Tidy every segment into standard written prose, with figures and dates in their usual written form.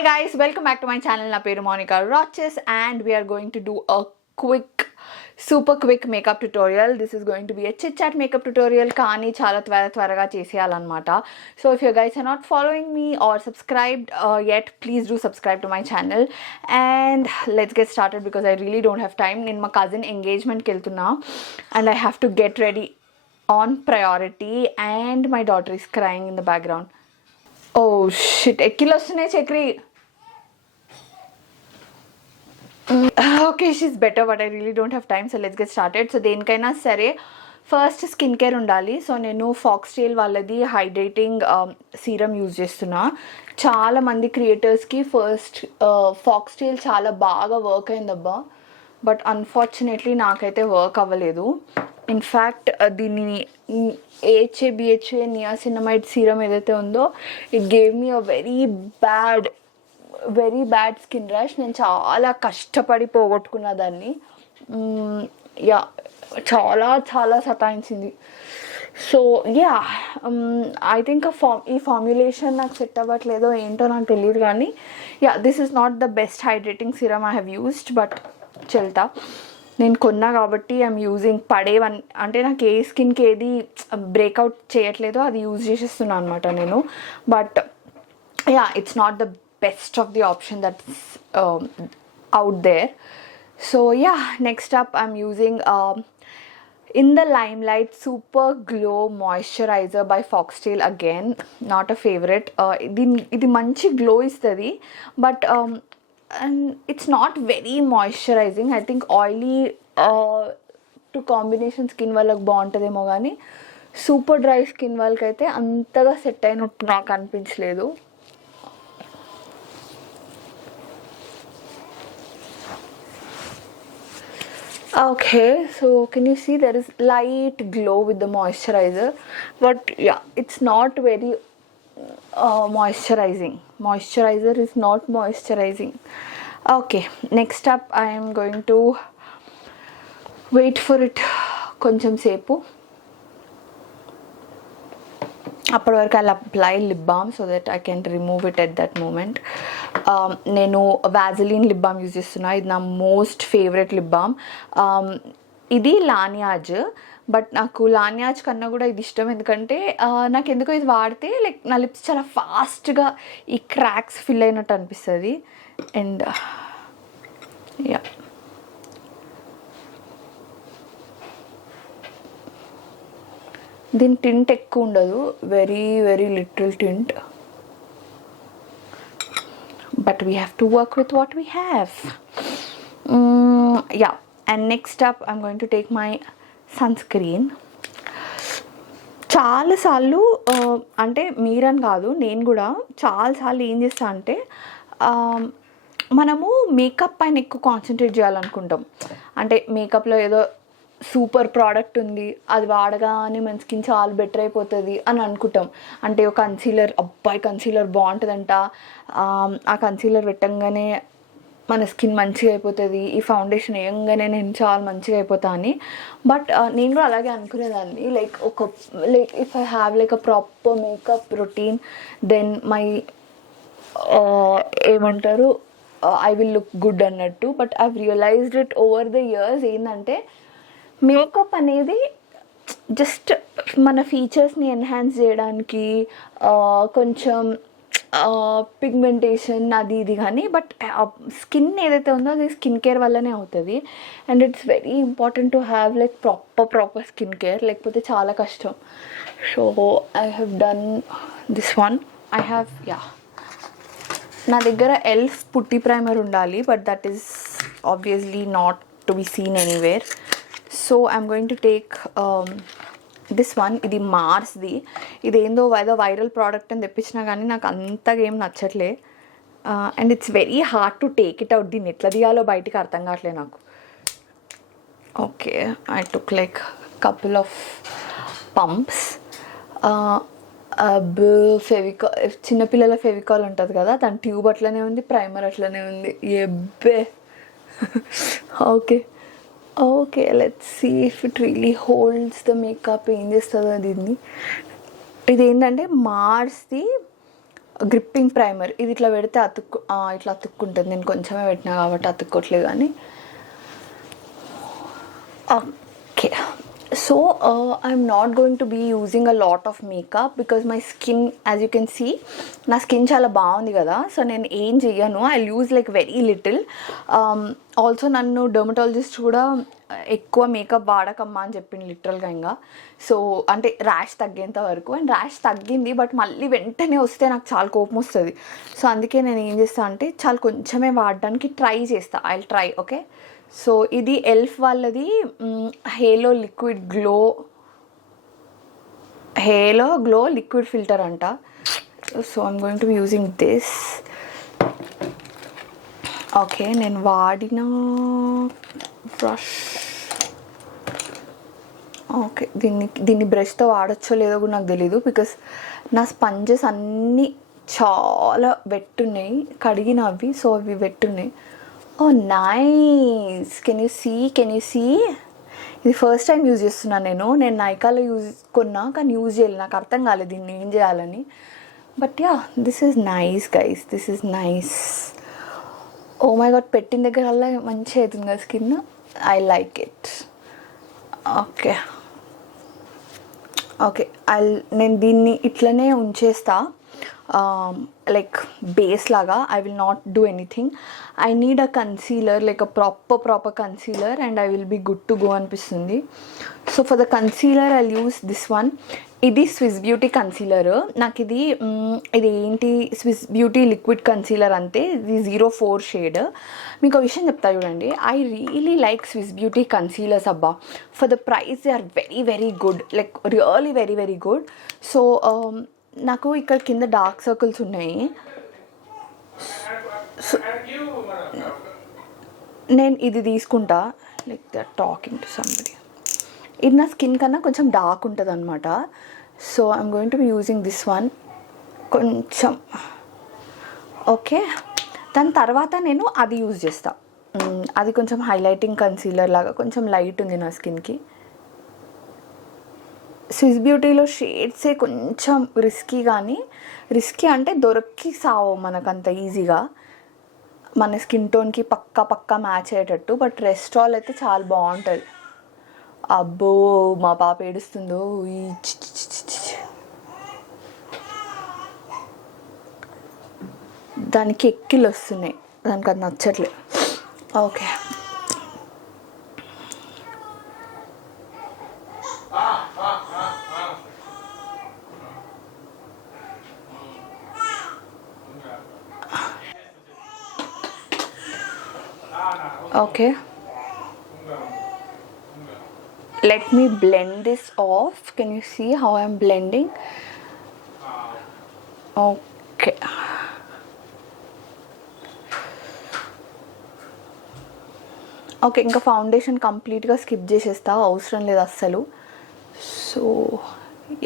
Hi guys, welcome back to my channel. Na peru Monica Roches and we are going to do a super quick makeup tutorial. This is going to be a chit chat makeup tutorial kaani chala tvaraga cheseyalannamata. So if you guys are not following me or subscribed yet, please do subscribe to my channel and let's get started because I really don't have time. In my cousin engagement keltunna and I have to get ready on priority and my daughter is crying in the background. Oh shit, ఎక్కిలు వస్తున్నాయి Chakri. Okay she's better but I really don't have time. So let's get started. So దేనికైనా సరే first skin care ఉండాలి. సో నేను ఫాక్స్టైల్ వాళ్ళది hydrating serum use చేస్తున్నా. చాలా మంది క్రియేటర్స్కి ఫస్ట్ ఫాక్స్టైల్ చాలా బాగా వర్క్ అయిందబ్బా, బట్ అన్ఫార్చునేట్లీ నాకైతే వర్క్ అవ్వలేదు. ఇన్ఫ్యాక్ట్ దీన్ని ఏహెచ్ఏ నియాసినమైడ్ సీరం ఏదైతే ఉందో it gave me a very bad skin rash. నేను చాలా కష్టపడి పోగొట్టుకున్న దాన్ని. యా చాలా చాలా సతాయించింది. సో యా ఐ థింక్ ఈ ఫార్మ్యులేషన్ నాకు సెట్ అవ్వట్లేదో ఏంటో నాకు తెలియదు, కానీ yeah this is not the best hydrating serum I have used, but చెల్తా నేను కొన్నా కాబట్టి ఐఎమ్ యూజింగ్ అంటే నాకు ఏ స్కిన్కి ఏది బ్రేక్అవుట్ చేయట్లేదో అది యూజ్ చేసేస్తున్నాను అనమాట నేను. But yeah it's not the best of the option that's out there. So yeah, next up I'm using In the Limelight Super Glow Moisturizer by Foxtail. Again, not a favorite. ఇది మంచి గ్లో ఇస్తుంది, but and it's not very moisturizing. I think oily to combination skin వాళ్ళకి బాగుంటుందేమో, కానీ super dry skin వాళ్ళకి అయితే అంతగా సెట్ అయినట్టు నాకు అనిపించలేదు. Okay, so can you see there is light glow with the moisturizer, but yeah, it's not very moisturizing. Moisturizer is not moisturizing. Okay, next up I am going to wait for it koncham sepu. అప్పటి వరకు I apply lip balm so that I can remove it at that moment. నేను Vaseline lip balm use చేస్తున్నా. ఇది నా most favourite lip balm. ఇది లానియాజ్, బట్ నాకు లానియాజ్ కన్నా కూడా ఇది ఇష్టం. ఎందుకంటే నాకు ఎందుకో ఇది వాడితే లైక్ నా లిప్స్ చాలా ఫాస్ట్గా ఈ క్రాక్స్ ఫిల్ అయినట్టు అనిపిస్తుంది. అండ్ యా దీని టింట్ ఎక్కువ ఉండదు, very little tint, but we have to work with what we have. Yeah and next up I'm going to take my son screen. చాలాసార్లు అంటే మీరని కాదు, నేను కూడా చాలాసార్లు ఏం చేస్తా అంటే మనము మేకప్ పైన ఎక్కువ కాన్సన్ట్రేట్ చేయాలనుకుంటాం. అంటే మేకప్లో ఏదో సూపర్ ప్రోడక్ట్ ఉంది, అది వాడగానే మన స్కిన్ చాలా బెటర్ అయిపోతుంది అని అనుకుంటాం. అంటే ఒక కన్సీలర్ బాగుంటుందంట, ఆ కన్సీలర్ పెట్టంగానే మన స్కిన్ మంచిగా అయిపోతుంది, ఈ ఫౌండేషన్ వేయంగానే నేను చాలా మంచిగా అయిపోతా అని. బట్ నేను కూడా అలాగే అనుకునేదాన్ని. Like if I have like a proper makeup routine, then my ఏమంటారు ఐ విల్ లుక్ గుడ్ అన్నట్టు. But I realized it over the years ఏంటంటే మేకప్ అనేది జస్ట్ మన ఫీచర్స్ని ఎన్హాన్స్ చేయడానికి, కొంచెం పిగ్మెంటేషన్ అది ఇది, కానీ బట్ స్కిన్ ఏదైతే ఉందో అది స్కిన్ కేర్ వల్లనే అవుతుంది. And it's very important to have like proper skin care, లేకపోతే చాలా కష్టం. So I have done this one. నా దగ్గర ఎల్ఫ్ పుట్టి ప్రైమర్ ఉండాలి, but that is obviously not to be seen anywhere. So I'm going to take this one. ఇది మార్స్ది. ఇది ఏదో వైరల్ ప్రోడక్ట్ అని తెప్పించినా కానీ నాకు అంతగా ఏం నచ్చట్లే. And it's very hard to take it out. దీన్ని ఎట్లా తీయాలో బయటికి అర్థం కావట్లేదు నాకు. Okay, I took like couple of pumps. Fevicol, చిన్నపిల్లల ఫెవికాల్ ఉంటుంది కదా, దాని ట్యూబ్ అట్లనే ఉంది, ప్రైమర్ అట్లనే ఉంది. ఎబ్బే okay let's see if it really holds the makeup. ఏం చేస్తుందో దీన్ని. ఇది ఏంటంటే మార్స్ది గ్రిప్పింగ్ ప్రైమర్. ఇది ఇట్లా పెడితే ఇట్లా అతుక్కుంటుంది. నేను కొంచెమే పెట్టినా కాబట్టి అతుక్కోట్లేదు కానీ. Okay, so I'm not going to be using a lot of makeup because my skin, as you can see, నా స్కిన్ చాలా బాగుంది కదా. సో నేను ఏం చెయ్యను, I use like very little. Also నన్ను డర్మటాలజిస్ట్ కూడా ఎక్కువ మేకప్ వాడకమ్మా అని చెప్పింది లిటరల్గా. ఇంకా సో అంటే ర్యాష్ తగ్గేంత వరకు, అండ్ ర్యాష్ తగ్గింది, బట్ మళ్ళీ వెంటనే వస్తే నాకు చాలా కోపం వస్తుంది. సో అందుకే నేను ఏం చేస్తాను అంటే చాలా కొంచెమే వాడడానికి ట్రై చేస్తాను. I try. ఓకే, సో ఇది ఎల్ఫ్ వాళ్ళది హేలో గ్లో లిక్విడ్ ఫిల్టర్ అంట. So I'm going to be using this. Okay, నేను వాడిన బ్రష్. ఓకే, దీన్ని బ్రష్తో వాడచ్చో లేదో కూడా నాకు తెలీదు, బికాస్ నా స్పంజెస్ అన్నీ చాలా వెట్టున్నాయి, కడిగినవి. సో అవి వెట్టున్నాయి. ఓ నైస్, కెన్ యూ సీ. ఇది ఫస్ట్ టైం యూజ్ చేస్తున్నాను నేను నైకాలో కొన్నా కానీ యూజ్ చేయాలి, నాకు అర్థం కాలేదు దీన్ని ఏం చేయాలని. But yeah, this is nice guys, this is nice. Oh my God, పెట్టిన దగ్గర అలా మంచిగా అవుతుంది కదా skin. I like it. Okay okay, నేను దీన్ని ఇట్లనే ఉంచేస్తా, లైక్ బేస్ లాగా. I will not do anything. I need a concealer, like a proper concealer, and I will be good to go అనిపిస్తుంది. So for the concealer I use this one. ఇది Swiss Beauty concealer. నాకు ఇది ఏంటి, Swiss beauty liquid concealer అంతే. ఇది 04 షేడ్. మీకు ఒక విషయం చెప్తా చూడండి, I really like Swiss Beauty concealers అబ్బా. For the price they are very very good, like really very very good. So నాకు ఇక్కడ కింద డార్క్ సర్కిల్స్ ఉన్నాయి. నేను ఇది తీసుకుంటా, like they are talking to somebody. ఇది నా స్కిన్ కన్నా కొంచెం డార్క్ ఉంటుంది అనమాట. So I'm going to be using this one కొంచెం. ఓకే, దాని తర్వాత నేను అది యూజ్ చేస్తా. అది కొంచెం హైలైటింగ్ కన్సీలర్ లాగా, కొంచెం లైట్ ఉంది నా స్కిన్కి. స్విస్ బ్యూటీలో షేడ్సే కొంచెం రిస్కీ, కానీ రిస్కీ అంటే దొరికి సావు మనకంత ఈజీగా, మన స్కిన్ టోన్కి పక్కా మ్యాచ్ అయ్యేటట్టు. బట్ రెస్టాల్ అయితే చాలా బాగుంటుంది. అబ్బో, మా పాప ఏడుస్తుందో. దానికి ఎక్కిళ్ళు వస్తున్నాయి, దానికి అది నచ్చట్లేదు. Okay, okay, let me blend this off. Can you see how I'm blending? Okay, okay, ఇంకా ఫౌండేషన్ కంప్లీట్గా స్కిప్ చేసేస్తా, అవసరం లేదు అస్సలు. సో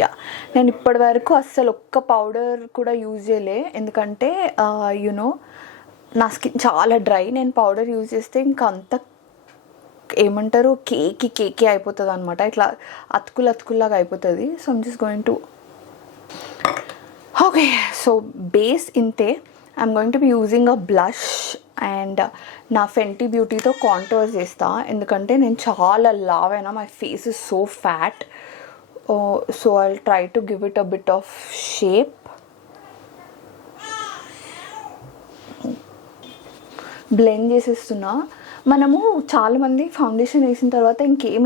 యా, నేను ఇప్పటి వరకు అస్సలు ఒక్క పౌడర్ కూడా యూజ్ చేయలే, ఎందుకంటే యునో నా స్కిన్ చాలా డ్రై. నేను పౌడర్ యూజ్ చేస్తే ఇంకా అంత ఏమంటారు, కేకీ అయిపోతుంది అనమాట, ఇట్లా అతుకులాగా అయిపోతుంది. So I'm just going to. Okay, so base ఇంతే. I'm going to be using a blush, and నా ఫెంటీ బ్యూటీతో కాంటోర్ చేస్తా, ఎందుకంటే నేను చాలా లావ్ అయినా, my face is so fat. So I try to give it a bit of shape. Blend చేసేస్తున్నా. మనము చాలామంది ఫౌండేషన్ వేసిన తర్వాత ఇంకేం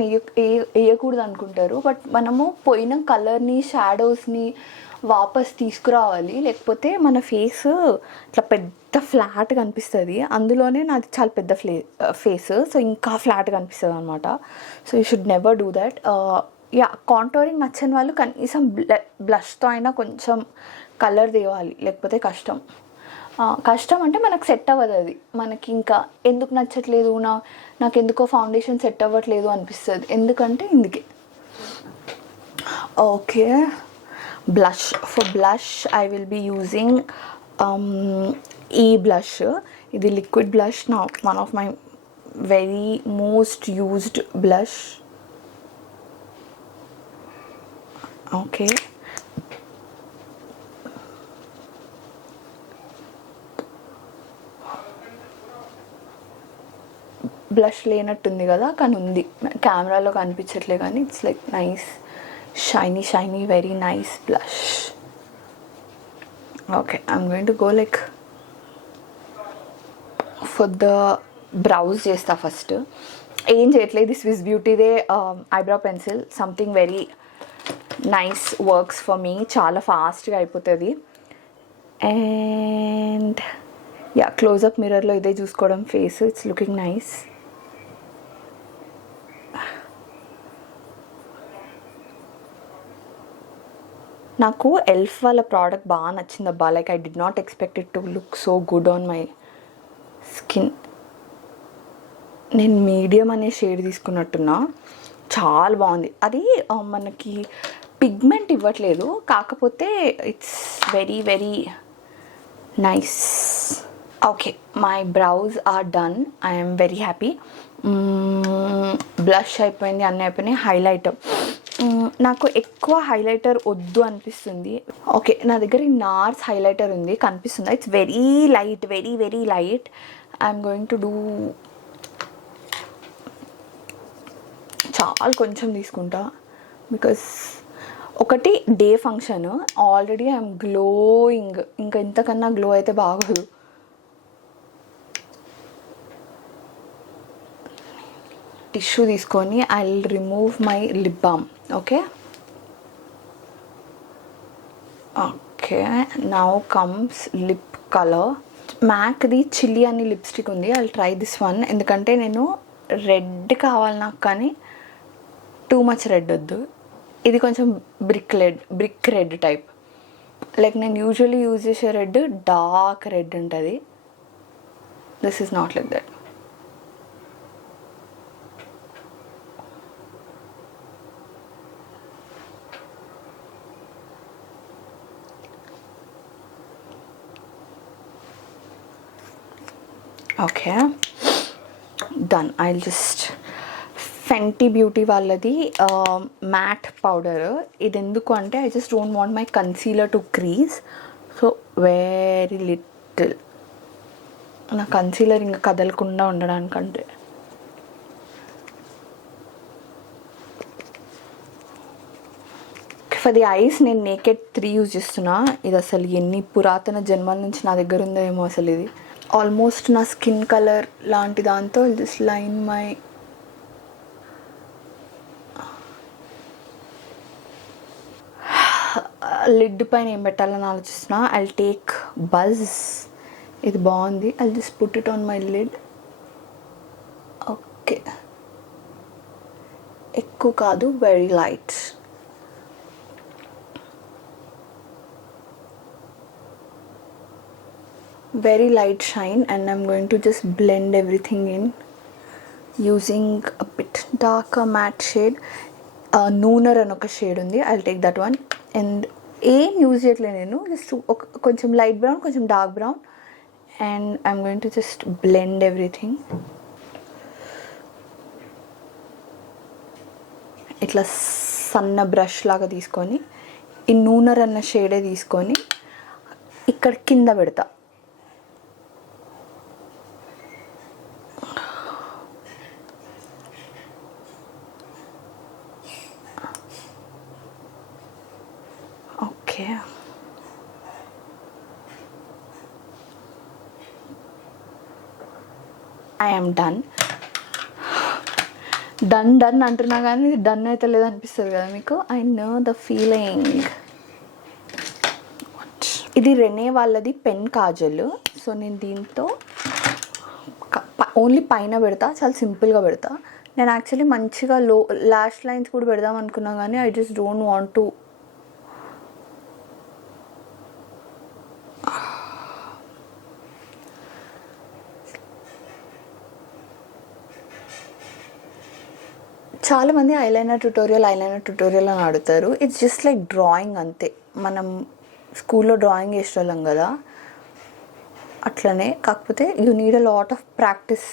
వేయకూడదు అనుకుంటారు, బట్ మనము పోయిన కలర్ని, షాడోస్ని వాపస్ తీసుకురావాలి, లేకపోతే మన ఫేస్ ఇట్లా పెద్ద ఫ్లాట్గా అనిపిస్తుంది. అందులోనే నాది చాలా పెద్ద ఫేస్, సో ఇంకా ఫ్లాట్గా అనిపిస్తుంది అనమాట. So you should never do that. Yeah, contouring నచ్చని వాళ్ళు కనీసం బ్లష్తో అయినా కొంచెం కలర్ తేవాలి, లేకపోతే కష్టం అంటే మనకు సెట్ అవ్వదు అది. మనకి ఇంకా ఎందుకు నచ్చట్లేదు, నాకు ఎందుకో ఫౌండేషన్ సెట్ అవ్వట్లేదు అనిపిస్తుంది, ఎందుకంటే ఇందుకే. Okay, blush. For blush I will be using blush. This liquid blush, now one of my very most used blush. Okay, blush లేనట్టుంది కదా, కానీ ఉంది, కెమెరాలో కనిపించట్లే కానీ it's like nice shiny shiny very nice blush. Okay, I'm going to go like for the brows చేస్తా first. ఏం చేయట్లేదు, స్విస్ బ్యూటీదే eyebrow pencil, something very nice works for me, చాలా ఫాస్ట్గా అయిపోతుంది. అండ్ యా, క్లోజప్ మిర్రర్లో ఇదే చూసుకోవడం ఫేస్, ఇట్స్ లుకింగ్ నైస్. నాకు ఎల్ఫ్ వాళ్ళ ప్రోడక్ట్ బాగా నచ్చింది అబ్బా, like I did not expect it to look so good on my skin. నేను మీడియం అనే షేడ్ తీసుకున్నట్టున్నా, చాలా బాగుంది. అది మనకి పిగ్మెంట్ ఇవ్వట్లేదు, కాకపోతే it's very very nice. Okay, my brows are done, I'm very happy. Blush అయిపోయింది, అన్నీ అయిపోయినాయి. హైలైటర్, నాకు ఎక్కువ హైలైటర్ వద్దు అనిపిస్తుంది. ఓకే, నా దగ్గర నార్స్ హైలైటర్ ఉంది, కనిపిస్తుందా? It's very light, very very light. I'm going to do చాలా కొంచెం తీసుకుంటా, బికాస్ ఒకటి day function, already I'm glowing, ఇంకా ఇంతకన్నా గ్లో అయితే బాగోదు. టిష్యూ తీసుకొని I will remove my lip balm. Okay okay, now comes lip colour. మ్యాక్ది చిల్లీ అని లిప్స్టిక్ ఉంది, I will try this one. ఎందుకంటే నేను రెడ్ కావాలి నాకు, కానీ టూ మచ్ రెడ్ వద్దు. ఇది కొంచెం బ్రిక్ రెడ్ టైప్, లైక్ నేను యూజువల్లీ యూజ్ చేసే రెడ్ డార్క్ రెడ్ ఉంటుంది. This is not like that. Okay, done. I will just Fenty beauty వాళ్ళది మ్యాట్ పౌడర్. ఇది ఎందుకు అంటే I just don't want my concealer to crease, so very little. నా కన్సీలర్ ఇంకా కదలకుండా ఉండడానికంటే. ఫర్ ది ఐస్ నేను నేకెడ్ 3 యూజ్ చేస్తున్నా. ఇది అసలు ఎన్ని పురాతన జన్మల నుంచి నా దగ్గర ఉందో ఏమో అసలు. ఇది ఆల్మోస్ట్ నా స్కిన్ కలర్ లాంటి దాంతో జస్ట్ లైన్ మై లిడ్ పైన ఏం పెట్టాలని ఆలోచిస్తున్నా. ఐ టేక్ బజ్, ఇది బాగుంది, I just put it on my lid. Okay, ఎక్కువ కాదు, very light. very light shine, and I'm going to just blend everything in using a bit darker matte shade. Nooner అని ఒక షేడ్ ఉంది, I'll take that one. And ఏం యూజ్ చేయట్లేదు నేను, జస్ట్ కొంచెం light brown, కొంచెం dark brown, and I'm going to just blend everything. ఇట్లా సన్న బ్రష్ లాగా తీసుకొని ఈ నూనర్ అన్న షేడే తీసుకొని ఇక్కడ కింద పెడతా. Okay, I am done. Done అంటున్నా కానీ డన్ అయితే లేదనిపిస్తుంది కదా మీకు. I know the feeling. ఇది రెనే వాళ్ళది పెన్ కాజల్. సో నేను దీంతో ఓన్లీ పైన పెడతా, చాలా సింపుల్గా పెడతా. నేను యాక్చువల్లీ మంచిగా లాష్ లైన్స్ కూడా పెడదాం అనుకున్నా కానీ I just don't want to. చాలామంది ఐలైనర్ ట్యుటోరియల్ అని అడుగుతారు. ఇట్స్ జస్ట్ లైక్ డ్రాయింగ్ అంతే. మనం స్కూల్లో డ్రాయింగ్ చేసేవాళ్ళం కదా, అట్లనే. కాకపోతే you need a lot of practice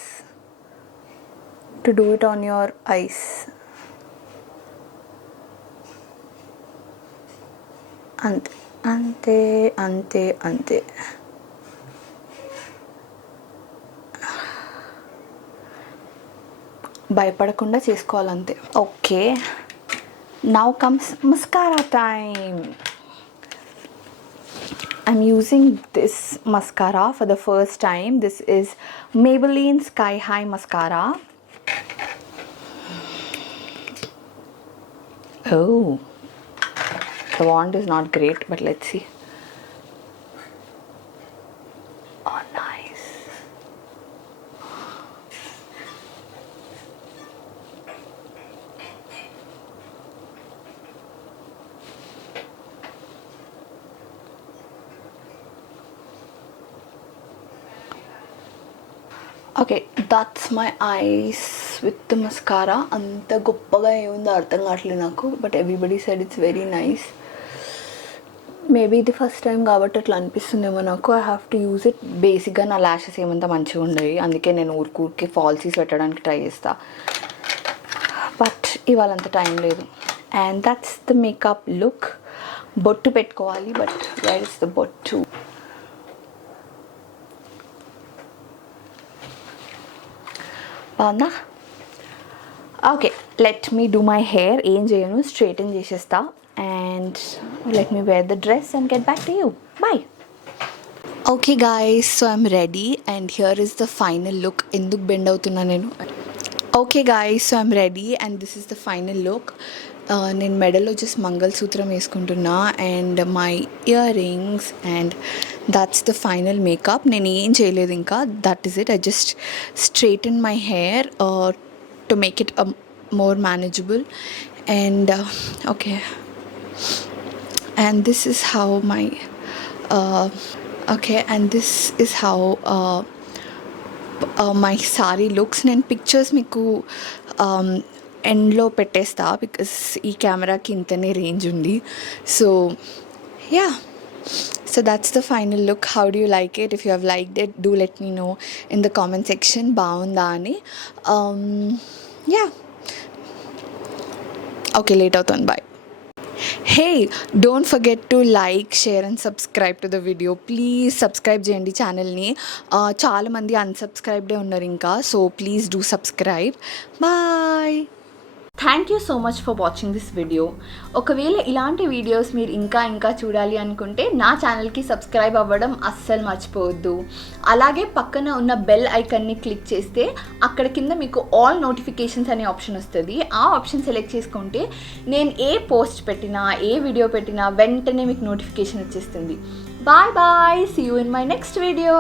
to do it on your eyes. అంతే అంతే అంతే అంతే. భయపడకుండా చేసుకోవాలంతే. Okay, now comes mascara time. I'm using this mascara for the first time. This is Maybelline Sky High Mascara. Oh, the wand is not great, but let's see. Oh, nice. Okay, that's my eyes with the mascara. అంత గొప్పగా ఏముందో అర్థం కావట్లేదు నాకు, but everybody said it's very nice. Maybe ఇది first time కాబట్టి అట్లా అనిపిస్తుందేమో నాకు. I have to use it. బేసిక్గా నా ల్యాషెస్ ఏమంతా మంచిగా ఉండేవి, అందుకే నేను ఊరికి ఫాల్సీస్ పెట్టడానికి ట్రై చేస్తా, బట్ ఇవాళ అంత టైం లేదు. And that's the makeup look. బొట్టు పెట్టుకోవాలి, but where is the bottu? బాగుందా? Okay, let me do my hair. ఏం చేయను, స్ట్రైటన్ చేసేస్తా. And let me wear the dress and get back to you. Bye. Okay guys, so I'm ready and here is the final look. ఎందుకు bend అవుతున్నా నేను? Okay guys, so I'm ready and this is the final look. నేను మెడలో just మంగళసూత్రం వేసుకుంటున్నా and my ear rings, and that's the final makeup. నేను ఏం చేయలేదు ఇంకా. That is it. I just straighten my hair to make it more manageable. And okay, and this is how my okay, and this is how my saree looks. నేను పిక్చర్స్ మీకు ఎండ్లో పెట్టేస్తా, బికాస్ ఈ కెమెరాకి ఇంతనే రేంజ్ ఉంది. So yeah, so that's the final look. How do you like it? If you have liked it, do let me know in the comment section. బాగుందా అని. Yeah, okay, late అవుతుంది. Bye. Hey, don't forget to like, share and subscribe to the video. Please subscribe చేయండి ఛానల్ని. చాలామంది అన్సబ్స్క్రైబ్డే ఉన్నారు ఇంకా, so please do subscribe. Bye. Thank you so much for watching this video. ఒకవేళ ఇలాంటి వీడియోస్ మీరు ఇంకా చూడాలి అనుకుంటే నా ఛానల్కి సబ్స్క్రైబ్ అవ్వడం అస్సలు మర్చిపోవద్దు. అలాగే పక్కన ఉన్న బెల్ ఐకాన్ని క్లిక్ చేస్తే అక్కడ కింద మీకు ఆల్ నోటిఫికేషన్స్ అనే ఆప్షన్ వస్తుంది. ఆ ఆప్షన్ సెలెక్ట్ చేసుకుంటే నేను ఏ పోస్ట్ పెట్టినా, ఏ వీడియో పెట్టినా వెంటనే మీకు నోటిఫికేషన్ వచ్చేస్తుంది. Bye bye, see you in my next video.